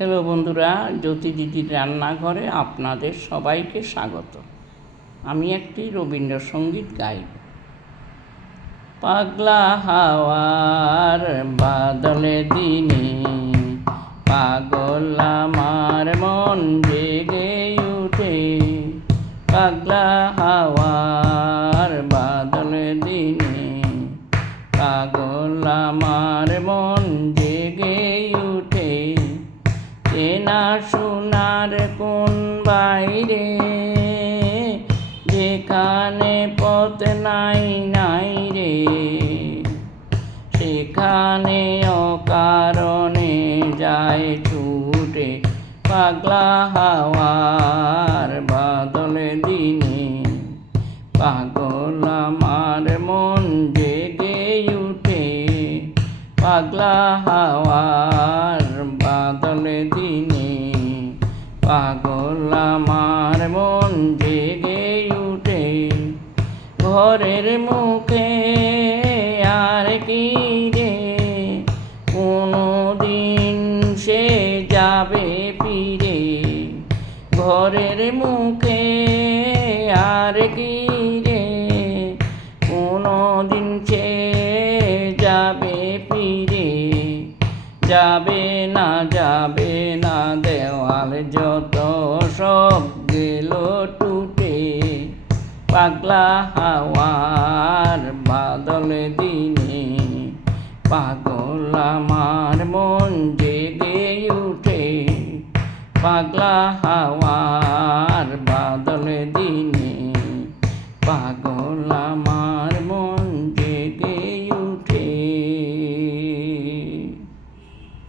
Hello বন্ধুরা, জ্যোতি দিদির রান্নাঘরে আপনাদের সবাইকে স্বাগত। আমি একটি রবীন্দ্রসঙ্গীত গাইব। পাগলা হাওয়ার বাদলে দিনে পাগল আমার মন জেগে উঠে। পাগলা হাওয়ার বাদলে দিনে পাগল আমার মন জেগে উঠে। চেনা সোনার কোন বাইরে যেখানে পথ নাই নাই রে, সেখানে অকারণে যায় ছুটে। পাগলা হাওয়ার বাদলে দিনে পাগল আমার মন জেগে উঠে। পাগলা হাওয়ার বাদলে দিনে পাগল আমার মন জেগে উঠে। ঘরের মুখে আর কি রে কোনো দিন সে যাবে ফিরে। ঘরের মুখে আর কি রে কোনো দিন সে যাবে ফিরে। যাবে না দেওয়াল যত সব গেল টুটে। পাগলা হাওয়ার বাদলে দিনে পাগল আমার মন জেগে উঠে। পাগলা হাওয়া